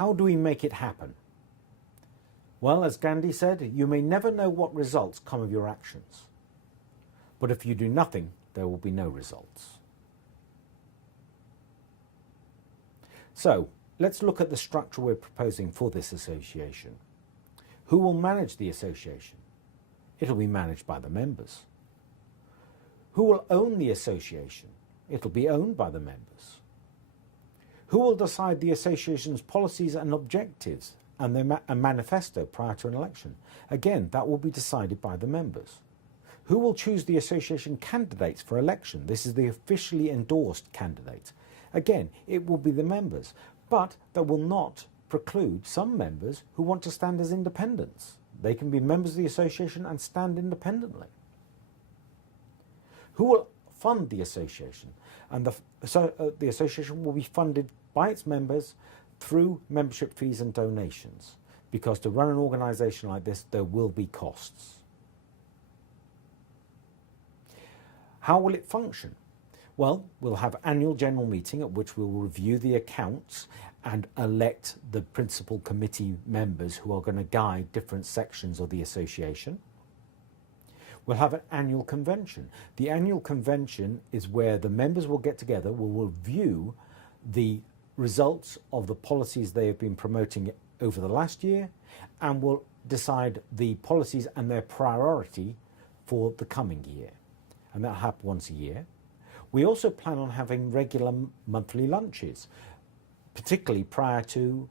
How do we make it happen? Well, as Gandhi said, you may never know what results come of your actions. But if you do nothing, there will be no results. So, let's look at the structure we're proposing for this association. Who will manage the association? It'll be managed by the members. Who will own the association? It'll be owned by the members. Who will decide the association's policies and objectives and their manifesto prior to an election? Again, that will be decided by the members. Who will choose the association candidates for election? This is the officially endorsed candidate. Again, it will be the members, but that will not preclude some members who want to stand as independents. They can be members of the association and stand independently. Who will fund the association? And the association will be funded by its members through membership fees and donations, because to run an organisation like this, there will be costs. How will it function? Well, we'll have annual general meeting at which we'll review the accounts and elect the principal committee members who are going to guide different sections of the association. We'll have an annual convention. The annual convention is where the members will get together, will review the results of the policies they have been promoting over the last year, and will decide the policies and their priority for the coming year. And that'll happen once a year. We also plan on having regular monthly lunches, particularly prior to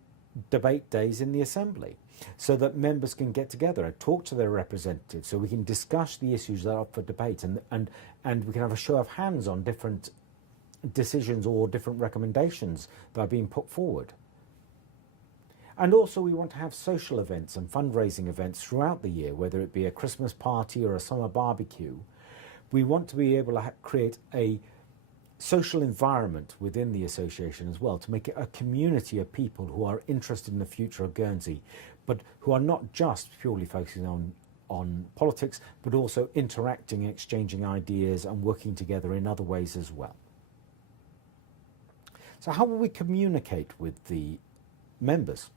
debate days in the Assembly, so that members can get together and talk to their representatives, so we can discuss the issues that are up for debate, and we can have a show of hands on different decisions or different recommendations that are being put forward. And also we want to have social events and fundraising events throughout the year, whether it be a Christmas party or a summer barbecue. We want to be able to create a social environment within the association as well, to make it a community of people who are interested in the future of Guernsey, but who are not just purely focusing on politics, but also interacting, exchanging ideas and working together in other ways as well. So how will we communicate with the members?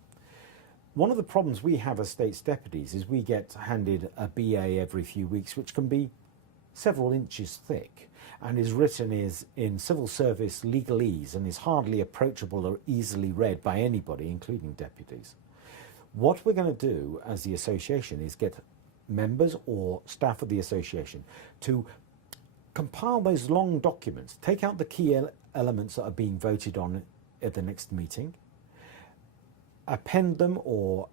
One of the problems we have as States Deputies is we get handed a BA every few weeks, which can be several inches thick and is written in civil service legalese and is hardly approachable or easily read by anybody, including deputies. What we're going to do as the association is get members or staff of the association to compile those long documents, take out the key elements that are being voted on at the next meeting, append them or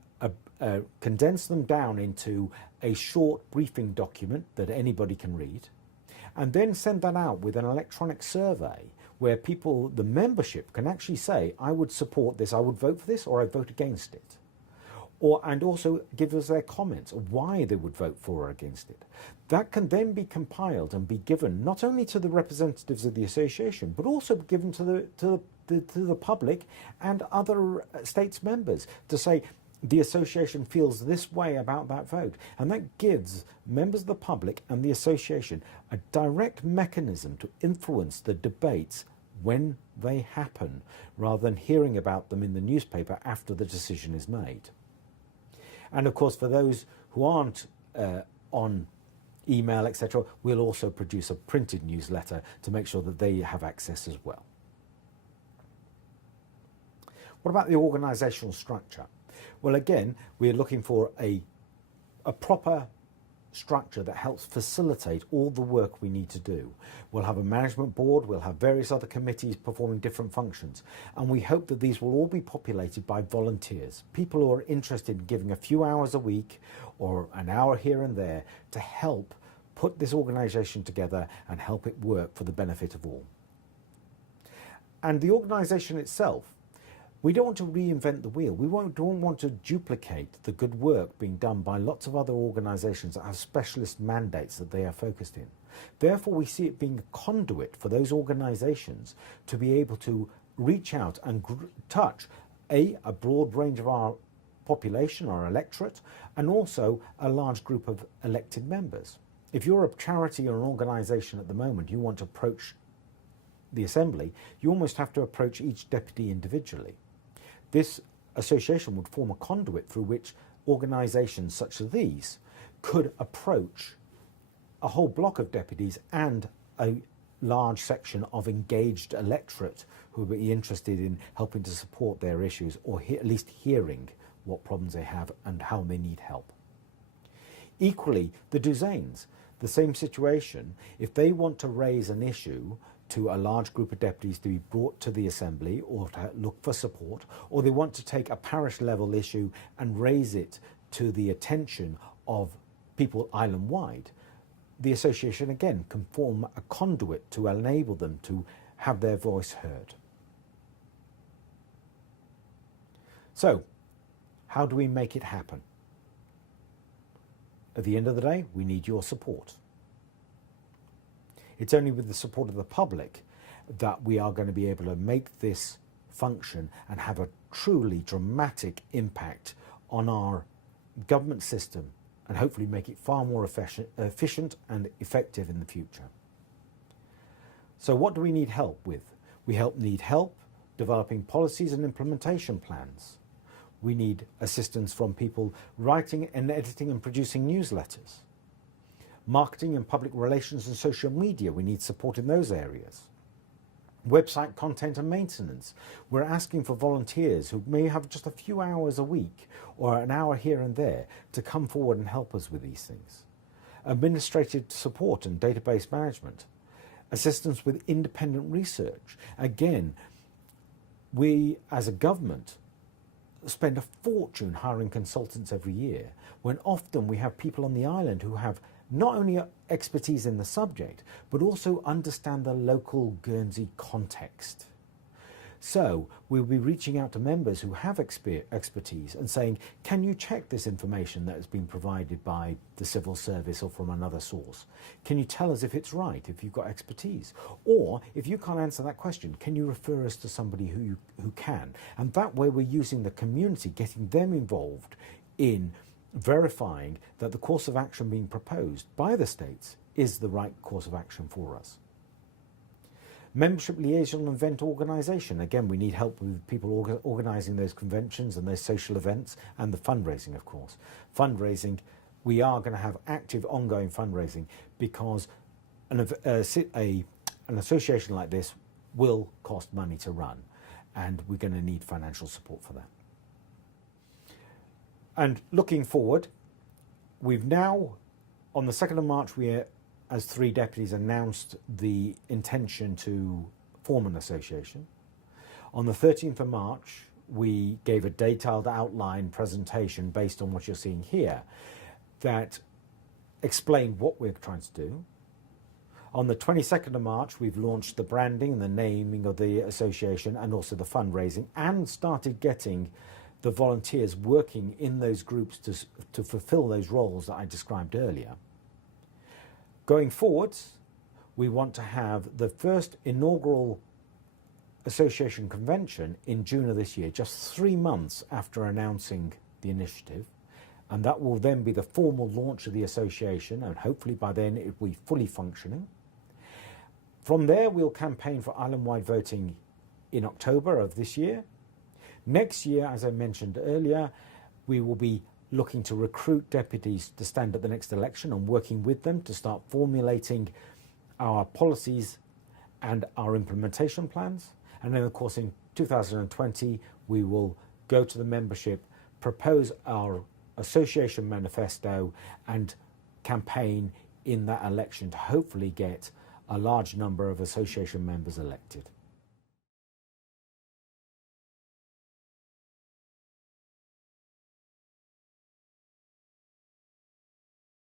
condense them down into a short briefing document that anybody can read, and then send that out with an electronic survey where people, the membership, can actually say, I would support this, I would vote for this, or I vote against it. And also give us their comments of why they would vote for or against it. That can then be compiled and be given not only to the representatives of the association, but also given to the public and other states members to say, the association feels this way about that vote. And that gives members of the public and the association a direct mechanism to influence the debates when they happen, rather than hearing about them in the newspaper after the decision is made. And of course, for those who aren't on email, etc., we'll also produce a printed newsletter to make sure that they have access as well. What about the organisational structure? Well, again, we're looking for a proper structure that helps facilitate all the work we need to do. We'll have a management board, we'll have various other committees performing different functions, and we hope that these will all be populated by volunteers, people who are interested in giving a few hours a week or an hour here and there to help put this organisation together and help it work for the benefit of all. And the organisation itself, we don't want to reinvent the wheel. We don't want to duplicate the good work being done by lots of other organisations that have specialist mandates that they are focused in. Therefore, we see it being a conduit for those organisations to be able to reach out and touch a broad range of our population, our electorate, and also a large group of elected members. If you're a charity or an organisation at the moment, you want to approach the Assembly, you almost have to approach each deputy individually. This association would form a conduit through which organisations such as these could approach a whole block of deputies and a large section of engaged electorate who would be interested in helping to support their issues, or at least hearing what problems they have and how they need help. Equally, the Douzaines, the same situation. If they want to raise an issue to a large group of deputies to be brought to the Assembly or to look for support, or they want to take a parish level issue and raise it to the attention of people island-wide, the association again can form a conduit to enable them to have their voice heard. So, how do we make it happen? At the end of the day, we need your support. It's only with the support of the public that we are going to be able to make this function and have a truly dramatic impact on our government system, and hopefully make it far more efficient and effective in the future. So what do we need help with? We need help developing policies and implementation plans. We need assistance from people writing and editing and producing newsletters. Marketing and public relations and social media, we need support in those areas. Website content and maintenance. We're asking for volunteers who may have just a few hours a week or an hour here and there to come forward and help us with these things. Administrative support and database management. Assistance with independent research. Again, we as a government spend a fortune hiring consultants every year, when often we have people on the island who have not only expertise in the subject, but also understand the local Guernsey context. So we'll be reaching out to members who have expertise and saying, can you check this information that has been provided by the civil service or from another source? Can you tell us if it's right, if you've got expertise? Or if you can't answer that question, can you refer us to somebody who can? And that way we're using the community, getting them involved in verifying that the course of action being proposed by the states is the right course of action for us. Membership liaison and event organisation. Again, we need help with people organising those conventions and those social events, and the fundraising, of course. Fundraising, we are going to have active ongoing fundraising because an association like this will cost money to run, and we're going to need financial support for that. And looking forward, we've now, on the 2nd of March, we, as 3 deputies, announced the intention to form an association. On the 13th of March, we gave a detailed outline presentation based on what you're seeing here that explained what we're trying to do. On the 22nd of March, we've launched the branding and the naming of the association and also the fundraising, and started getting the volunteers working in those groups to fulfill those roles that I described earlier. Going forwards, we want to have the first inaugural association convention in June of this year, just 3 months after announcing the initiative, and that will then be the formal launch of the association, and hopefully by then it will be fully functioning. From there, we'll campaign for island-wide voting in October of this year. Next year, as I mentioned earlier, we will be looking to recruit deputies to stand at the next election and working with them to start formulating our policies and our implementation plans. And then, of course, in 2020, we will go to the membership, propose our association manifesto and campaign in that election to hopefully get a large number of association members elected.